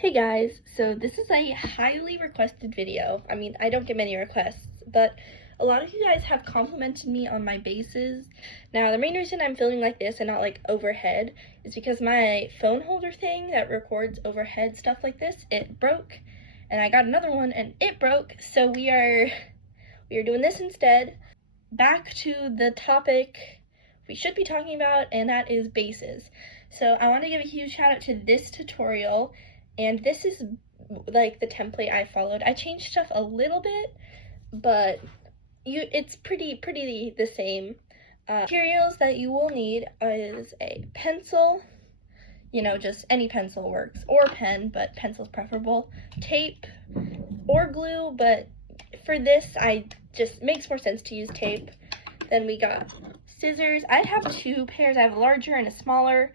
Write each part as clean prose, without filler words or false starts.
Hey guys, so this is a highly requested video. I mean, I don't get many requests, but a lot of you guys have complimented me on my bases. Now, the main reason I'm filming like this and not like overhead is because my phone holder thing that records overhead stuff like this, it broke, and I got another one and it broke, so we are doing this instead. Back to the topic we should be talking about, and that is bases. So I want to give a huge shout out to this tutorial. And this is like the template I followed. I changed stuff a little bit, but it's pretty the same. Materials that you will need is a pencil, just any pencil works, or pen, but pencil's preferable, tape, or glue, but for this, I just makes more sense to use tape. Then we got scissors. I have two pairs. I have a larger and a smaller,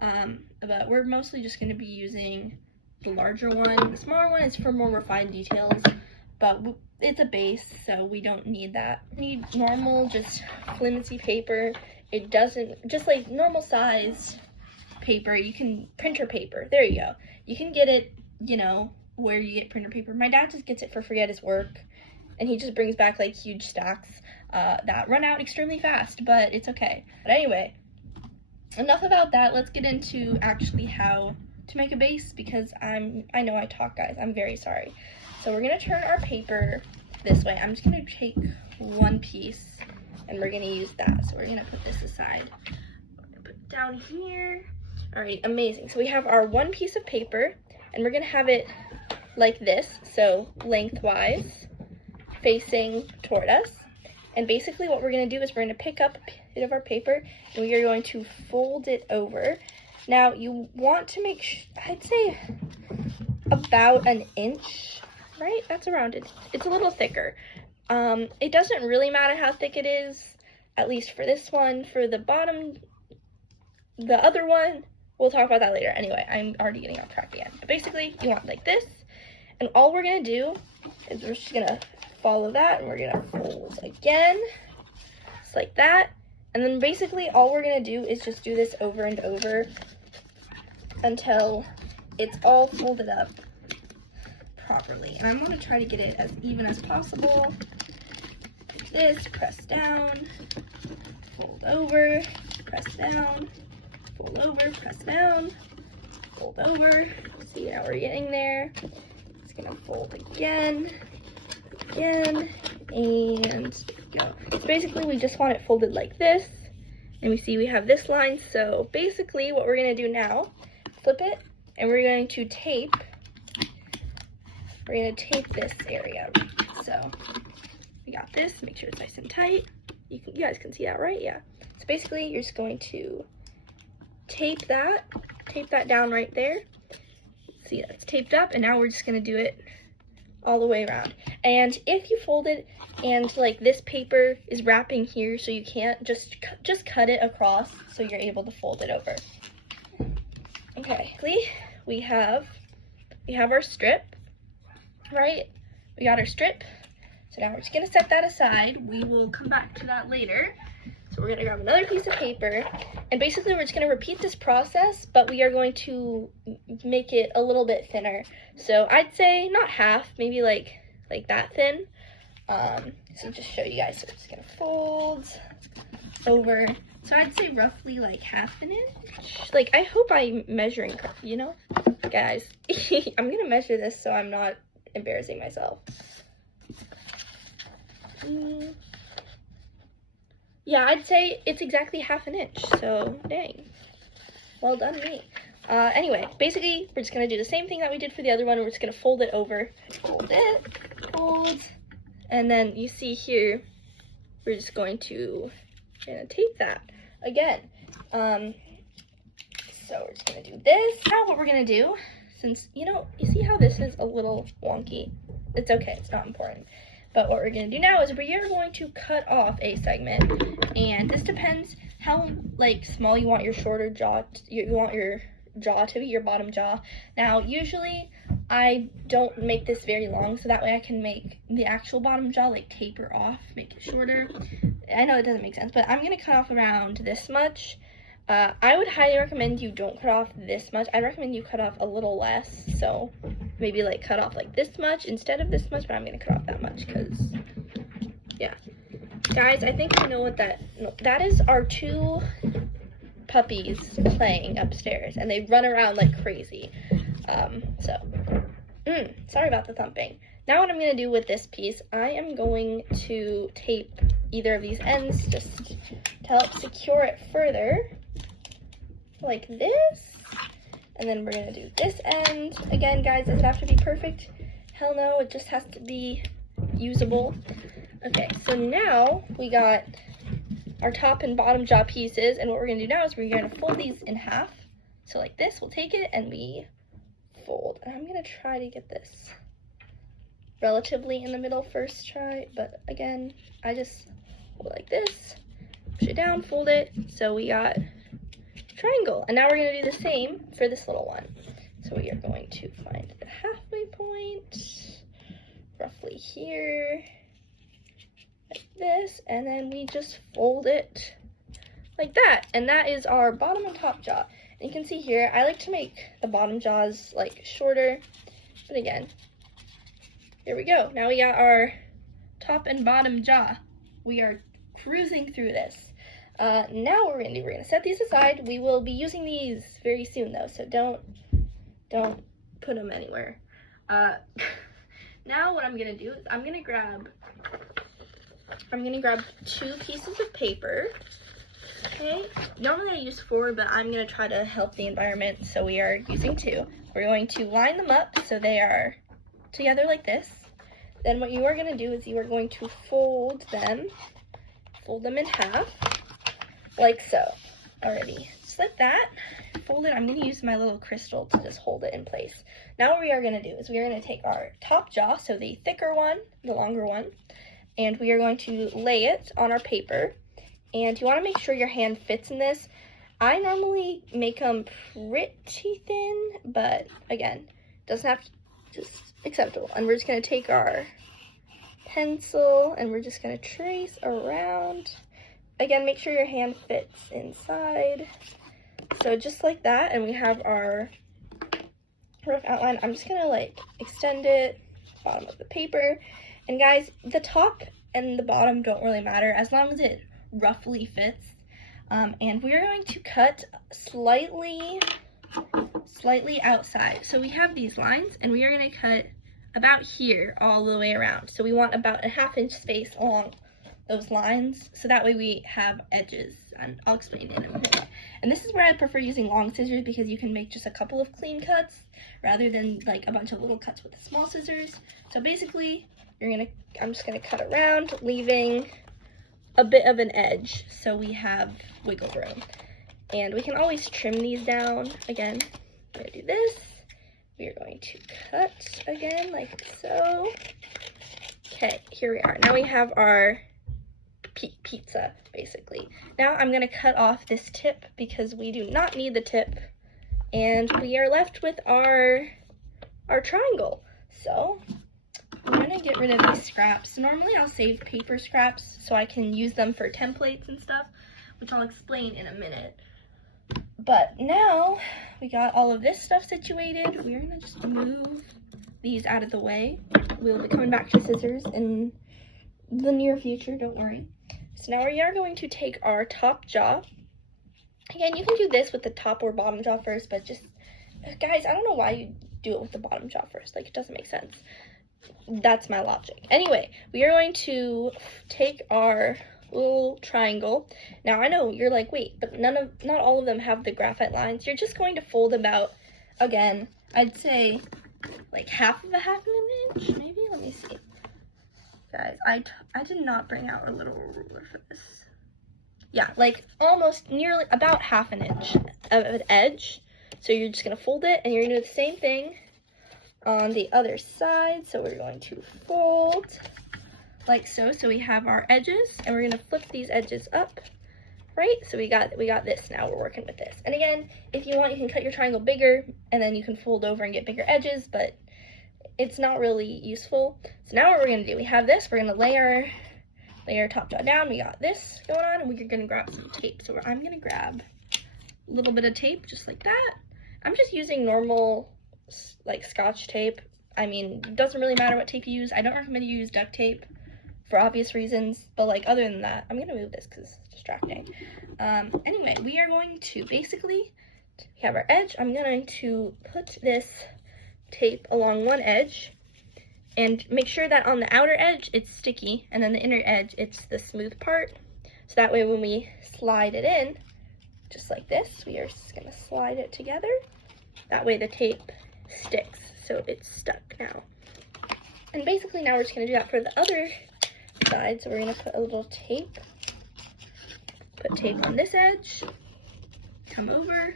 but we're mostly just going to be using the larger one. The smaller one is for more refined details, but it's a base, so we don't need that. We need normal, just flimsy paper. It doesn't, just like normal size paper. You can, printer paper, there you go. You can get it, where you get printer paper. My dad just gets it for free at his work, and he just brings back like huge stacks that run out extremely fast, but it's okay. But anyway, enough about that. Let's get into actually how to make a base, because I know I talk, guys. I'm very sorry. So we're gonna turn our paper this way. I'm just gonna take one piece and we're gonna use that. So we're gonna put this aside. Put it down here. All right, amazing. So we have our one piece of paper and we're gonna have it like this. So lengthwise, facing toward us. And basically what we're gonna do is we're gonna pick up a bit of our paper and we are going to fold it over. Now, you want to make, I'd say about an inch, right? That's around it. It's a little thicker. It doesn't really matter how thick it is, at least for this one. For the bottom, the other one, we'll talk about that later. Anyway, I'm already getting off track again. But basically, you want like this, and all we're gonna do is we're just gonna follow that, and we're gonna fold again, just like that. And then basically all we're gonna do is just do this over and over until it's all folded up properly. And I'm gonna try to get it as even as possible. Like this, press down, fold over, press down, fold over, press down, fold over. See, now we're getting there. It's gonna fold again, and go. So basically we just want it folded like this, and we see we have this line. So basically what we're gonna do now, flip it, and we're going to tape this area. So we got this, make sure it's nice and tight. You guys can see that, right? Yeah. So basically you're just going to tape that down right there. See, that's taped up, and now we're just gonna do it all the way around. And if you fold it and like this paper is wrapping here, so you can't just cut it across so you're able to fold it over. Okay, we have our strip, right? We got our strip. So now we're just gonna set that aside. We will come back to that later. So we're gonna grab another piece of paper, and basically we're just gonna repeat this process, but we are going to make it a little bit thinner. So I'd say not half, maybe like that thin. So just show you guys. So we're just gonna fold over. So I'd say roughly like half an inch. Like, I hope I'm measuring, Guys, I'm gonna measure this so I'm not embarrassing myself. Yeah, I'd say it's exactly half an inch, so dang. Well done me. Anyway, basically, we're just gonna do the same thing that we did for the other one. We're just gonna fold it over. Fold it, fold, and then you see here, we're just going to tape that again. So we're just gonna do this. Now what we're gonna do, since, you see how this is a little wonky? It's okay, it's not important. But what we're gonna do now is we are going to cut off a segment, and this depends how small you want your shorter jaw, you want your jaw to be, your bottom jaw. Now, usually I don't make this very long, so that way I can make the actual bottom jaw taper off, make it shorter. I know it doesn't make sense, but I'm gonna cut off around this much. I would highly recommend you don't cut off this much. I'd recommend you cut off a little less, so maybe like cut off like this much instead of this much, but I'm gonna cut off that much because, yeah. Guys, I think I know what that is our 2 puppies playing upstairs, and they run around like crazy. Sorry about the thumping. Now what I'm going to do with this piece, I am going to tape either of these ends just to help secure it further, like this. And then we're going to do this end. Again, guys, does it have to be perfect? Hell no, it just has to be usable. Okay, so now we got our top and bottom jaw pieces, and what we're going to do now is we're going to fold these in half. So like this, we'll take it and we fold. And I'm going to try to get this relatively in the middle first try, but again, I just hold it like this, push it down, fold it, so we got triangle. And now we're going to do the same for this little one. So we are going to find the halfway point, roughly here, like this, and then we just fold it like that. And that is our bottom and top jaw. And you can see here, I like to make the bottom jaws like shorter, but again, here we go. Now we got our top and bottom jaw. We are cruising through this. Now what we're gonna do, we're gonna set these aside. We will be using these very soon though, so don't put them anywhere. Now what I'm gonna do is I'm gonna grab 2 pieces of paper. Okay, normally I use 4, but I'm gonna try to help the environment, so we are using 2. We're going to line them up so they are together like this. Then what you are going to do is you are going to fold them in half, like so, already, just like that. Fold it. I'm going to use my little crystal to just hold it in place. Now what we are going to do is we are going to take our top jaw, so the thicker one, the longer one, and we are going to lay it on our paper. And you want to make sure your hand fits in this. I normally make them pretty thin, but again, doesn't have to, just acceptable. And we're just going to take our pencil and we're just going to trace around. Again, make sure your hand fits inside. So just like that, and we have our rough outline. I'm just going to like extend it, bottom of the paper. And guys, the top and the bottom don't really matter as long as it roughly fits. And we are going to cut slightly outside. So we have these lines, and we are going to cut about here all the way around. So we want about a 1/2 inch space along those lines, so that way we have edges, and I'll explain it in a minute. And this is where I prefer using long scissors, because you can make just a couple of clean cuts rather than like a bunch of little cuts with the small scissors. So basically, I'm just gonna cut around, leaving a bit of an edge so we have wiggle room. And we can always trim these down. Again, I'm gonna do this. We are going to cut again like so. Okay, here we are. Now we have our pizza, basically. Now I'm gonna cut off this tip because we do not need the tip, and we are left with our triangle. So I'm gonna get rid of these scraps. Normally I'll save paper scraps so I can use them for templates and stuff, which I'll explain in a minute. But now we got all of this stuff situated. We're gonna just move these out of the way. We'll be coming back to scissors in the near future, don't worry. So now we are going to take our top jaw. Again, you can do this with the top or bottom jaw first, but just, guys, I don't know why you do it with the bottom jaw first. Like, it doesn't make sense. That's my logic. Anyway, we are going to take our little triangle. Now, I know you're like, wait, but not all of them have the graphite lines. You're just going to fold about, again, I'd say like 1/2 of an inch, maybe? Let me see. Guys, I did not bring out a little ruler for this. Yeah, like almost nearly about 1/2 an inch of an edge. So you're just gonna fold it, and you're gonna do the same thing on the other side. So we're going to fold like so. So we have our edges, and we're gonna flip these edges up, right? So we got this now. We're working with this. And again, if you want, you can cut your triangle bigger, and then you can fold over and get bigger edges, but it's not really useful. So now what we're gonna do, we have this. We're gonna lay our top jaw down. We got this going on, and we're gonna grab some tape. So I'm gonna grab little bit of tape, just like that. I'm just using normal, like, Scotch tape. I mean, it doesn't really matter what tape you use. I don't recommend you use duct tape for obvious reasons, but, like, other than that, I'm gonna move this because it's distracting. Anyway, we are going to basically, we have our edge. I'm going to put this tape along one edge and make sure that on the outer edge it's sticky, and then the inner edge it's the smooth part. So that way when we slide it in, just like this, we are just gonna slide it together. That way the tape sticks, so it's stuck now. And basically now we're just gonna do that for the other side. So we're gonna put a little tape, put tape on this edge, come over,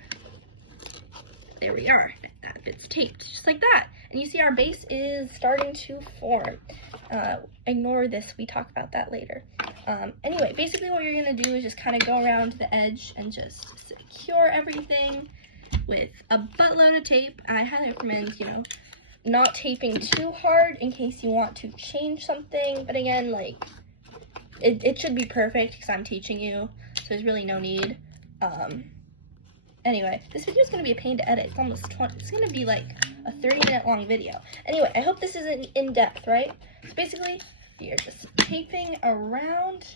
there we are, that bit's taped, just like that. And you see our base is starting to form. Ignore this, we talk about that later. Anyway, basically what you're gonna do is just kind of go around the edge and just secure everything with a buttload of tape. I highly recommend, you know, not taping too hard in case you want to change something, but again, like, it should be perfect because I'm teaching you, so there's really no need. Anyway, this video is going to be a pain to edit. It's almost 20, it's going to be like a 30-minute long video. Anyway, I hope this isn't in-depth, right? So basically, you're just taping around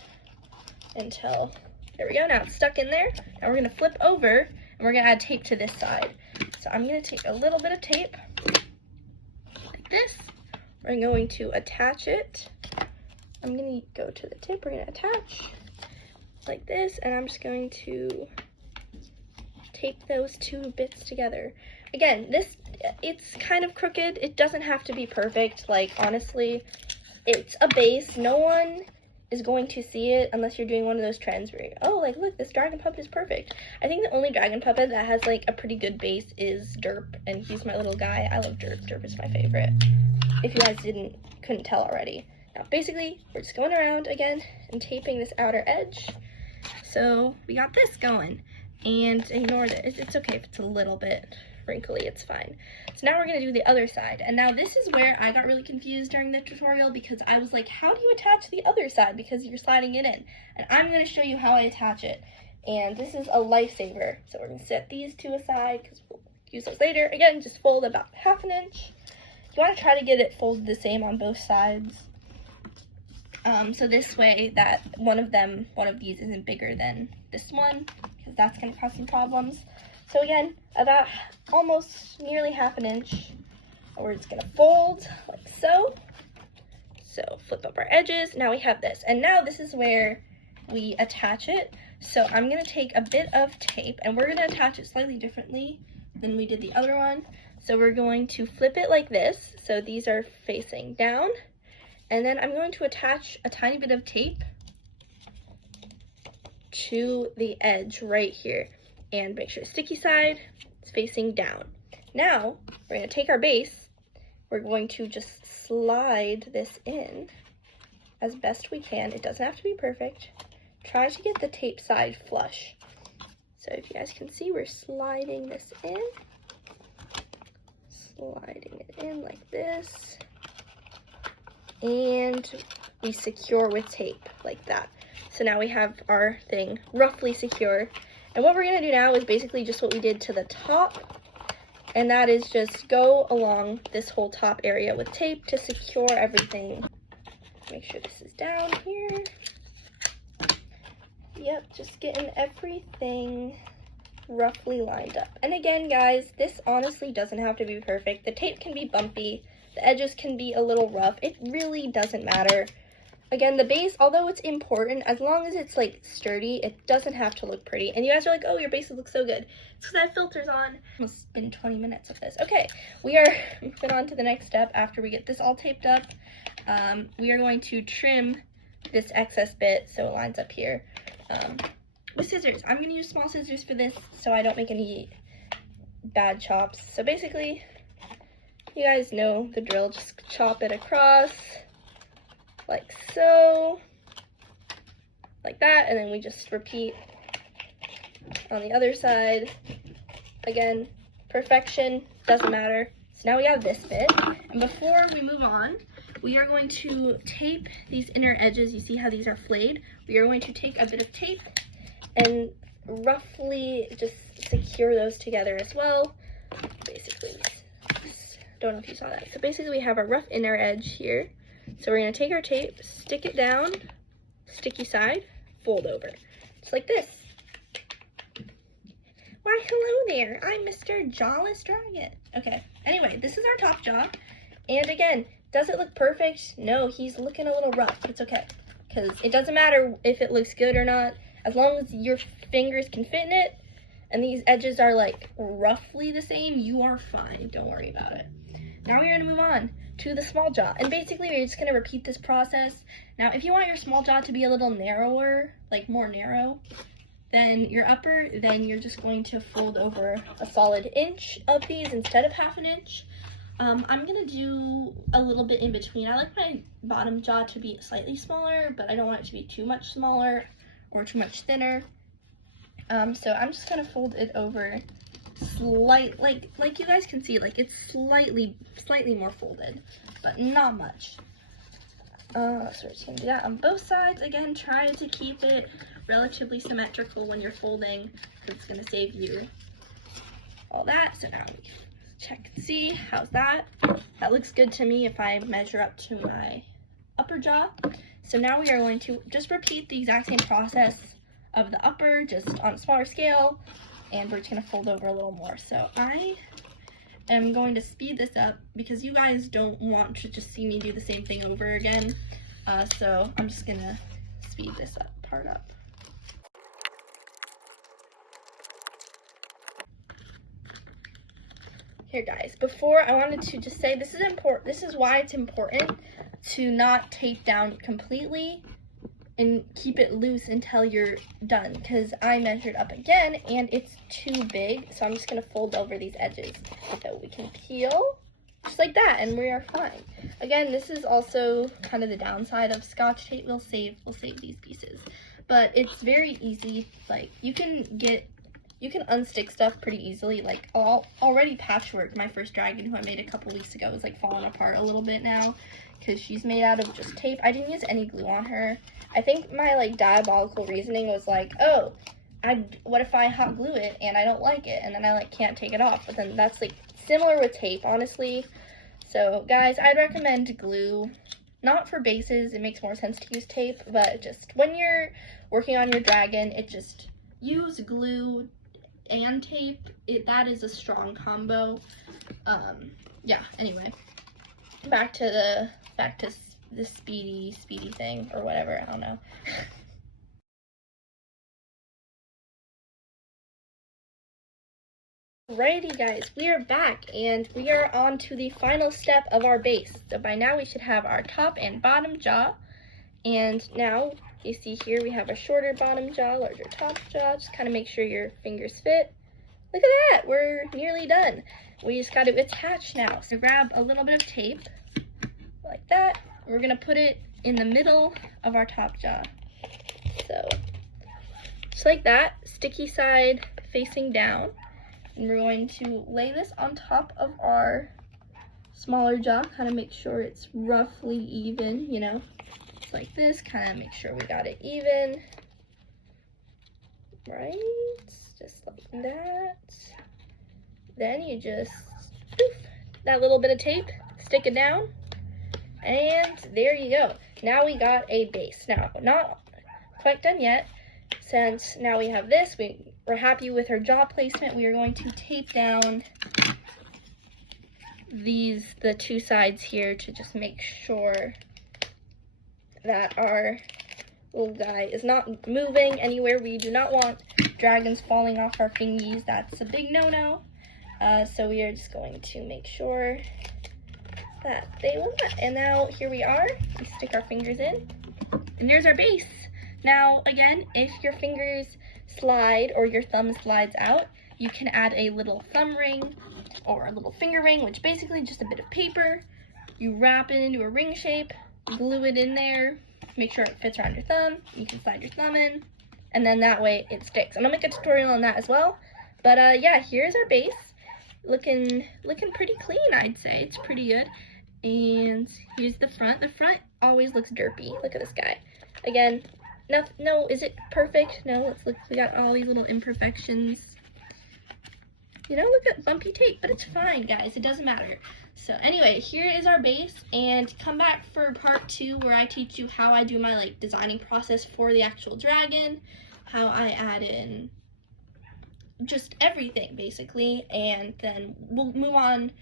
until, there we go, now it's stuck in there. Now we're going to flip over, and we're going to add tape to this side. So I'm going to take a little bit of tape, like this. We're going to attach it. I'm going to go to the tip, we're going to attach, like this, and I'm just going to tape those two bits together. Again, it's kind of crooked. It doesn't have to be perfect. Like, honestly, it's a base. No one is going to see it unless you're doing one of those trends where you're, oh, like, look, this dragon puppet is perfect. I think the only dragon puppet that has, like, a pretty good base is Derp, and he's my little guy. I love Derp. Derp is my favorite, if you guys couldn't tell already. Now, basically, we're just going around again and taping this outer edge. So we got this going. And ignore it. It's okay if it's a little bit wrinkly, it's fine. So now we're going to do the other side. And now this is where I got really confused during the tutorial because I was like, how do you attach the other side? Because you're sliding it in. And I'm going to show you how I attach it. And this is a lifesaver. So we're going to set these two aside because we'll use those later. Again, just fold about 1/2 inch. You want to try to get it folded the same on both sides. So this way that one of these isn't bigger than this one, because that's going to cause some problems. So again, about almost nearly 1/2 inch, and we're just going to fold like so. So flip up our edges. Now we have this, and now this is where we attach it. So I'm going to take a bit of tape, and we're going to attach it slightly differently than we did the other one. So we're going to flip it like this, so these are facing down. And then I'm going to attach a tiny bit of tape to the edge right here. And make sure the sticky side is facing down. Now, we're going to take our base. We're going to just slide this in as best we can. It doesn't have to be perfect. Try to get the tape side flush. So if you guys can see, we're sliding this in. Sliding it in like this. And we secure with tape like that. So now we have our thing roughly secure. And what we're going to do now is basically just what we did to the top. And that is just go along this whole top area with tape to secure everything. Make sure this is down here. Yep, just getting everything roughly lined up. And again, guys, this honestly doesn't have to be perfect. The tape can be bumpy. The edges can be a little rough. It really doesn't matter. Again, the base, although it's important, as long as it's like sturdy, it doesn't have to look pretty. And you guys are like, oh, your bases look so good. It's because I have filters on. It's been 20 minutes of this. Okay, we are moving on to the next step after we get this all taped up. We are going to trim this excess bit so it lines up here with scissors. I'm going to use small scissors for this so I don't make any bad chops. So basically, you guys know the drill. Just chop it across like so, like that, and then we just repeat on the other side. Again, perfection, doesn't matter. So now we have this bit, and before we move on, we are going to tape these inner edges. You see how these are flayed? We are going to take a bit of tape and roughly just secure those together as well. Basically, don't know if you saw that. So basically we have a rough inner edge here. So we're gonna take our tape, stick it down, sticky side, fold over. Just like this. Why, hello there, I'm Mr. Jawless Dragon. Okay, anyway, this is our top jaw. And again, does it look perfect? No, he's looking a little rough. It's okay, because it doesn't matter if it looks good or not. As long as your fingers can fit in it, and these edges are like roughly the same, you are fine. Don't worry about it. Now we're gonna move on to the small jaw. And basically, we're just gonna repeat this process. Now, if you want your small jaw to be a little narrower, like more narrow, then your upper, then you're just going to fold over a solid inch of these instead of half an inch. I'm gonna do a little bit in between. I like my bottom jaw to be slightly smaller, but I don't want it to be too much smaller or too much thinner. So I'm just gonna fold it over like you guys can see, like it's slightly more folded, but not much. So we're just gonna do that on both sides. Again, try to keep it relatively symmetrical when you're folding, because it's gonna save you all that. So now we check and see, how's that? That looks good to me if I measure up to my upper jaw. So now we are going to just repeat the exact same process of the upper, just on a smaller scale, and we're just gonna fold over a little more. So I am going to speed this up because you guys don't want to just see me do the same thing over again. So I'm just gonna speed this part up. Here guys, before I wanted to just say this is important. This is why it's important to not tape down completely and keep it loose until you're done, because I measured up again and it's too big. So I'm just gonna fold over these edges so we can peel just like that, and we are fine. Again, this is also kind of the downside of Scotch tape. We'll save these pieces, but it's very easy. Like you can unstick stuff pretty easily. Like already patchwork, my first dragon who I made a couple weeks ago, is like falling apart a little bit now because she's made out of just tape. I didn't use any glue on her. I think my like diabolical reasoning was like, oh, what if I hot glue it and I don't like it and then I like can't take it off? But then that's like similar with tape, honestly. So guys, I'd recommend glue. Not for bases, it makes more sense to use tape, but just when you're working on your dragon, use glue and tape. That is a strong combo. Yeah, anyway, back to the speedy thing or whatever, I don't know. Alrighty guys, we are back and we are on to the final step of our base. So by now we should have our top and bottom jaw, and now you see here we have a shorter bottom jaw, larger top jaw. Just kind of make sure your fingers fit. Look at that, we're nearly done. We just got to attach now. So grab a little bit of tape like that. We're gonna put it in the middle of our top jaw. So just like that, sticky side facing down. And we're going to lay this on top of our smaller jaw, kind of make sure it's roughly even, you know, just like this, kind of make sure we got it even, right, just like that. Then you just, poof, that little bit of tape, stick it down, and there you go. Now we got a base. Now, not quite done yet, since now we have this, we're happy with our jaw placement. We are going to tape down the two sides here to just make sure that our little guy is not moving anywhere. We do not want dragons falling off our fingies. That's a big no-no. So we are just going to make sure that they will not. And now here we are. We stick our fingers in, and there's our base. Now again, if your fingers slide or your thumb slides out, you can add a little thumb ring or a little finger ring, which basically just a bit of paper. You wrap it into a ring shape, glue it in there, make sure it fits around your thumb. You can slide your thumb in, and then that way it sticks. I'm gonna make a tutorial on that as well. But yeah, here's our base. Looking pretty clean, I'd say. It's pretty good. And here's the front. The front always looks derpy. Look at this guy. Again, No, is it perfect? No, let's look. We got all these little imperfections. You know, look at bumpy tape, but it's fine, guys. It doesn't matter. So anyway, here is our base, and come back for part 2 where I teach you how I do my like designing process for the actual dragon, how I add in just everything basically, and then we'll move on.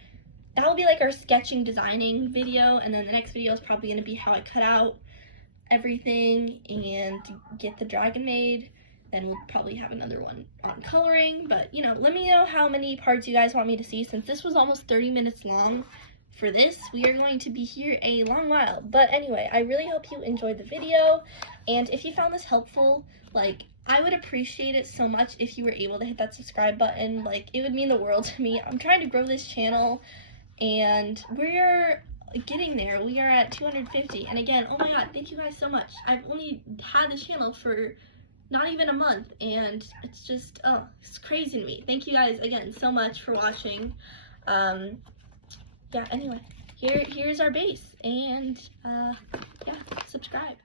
That will be like our sketching designing video, and then the next video is probably going to be how I cut out everything and get the dragon made. Then we'll probably have another one on coloring, but you know, let me know how many parts you guys want me to see. Since this was almost 30 minutes long for this, we are going to be here a long while. But anyway, I really hope you enjoyed the video, and if you found this helpful, like, I would appreciate it so much if you were able to hit that subscribe button. Like, it would mean the world to me. I'm trying to grow this channel, and we're getting there. We are at 250, and again, oh my god, thank you guys so much. I've only had this channel for not even a month, and it's just, oh, it's crazy to me. Thank you guys again so much for watching. Yeah, anyway, here's our base, and yeah, subscribe.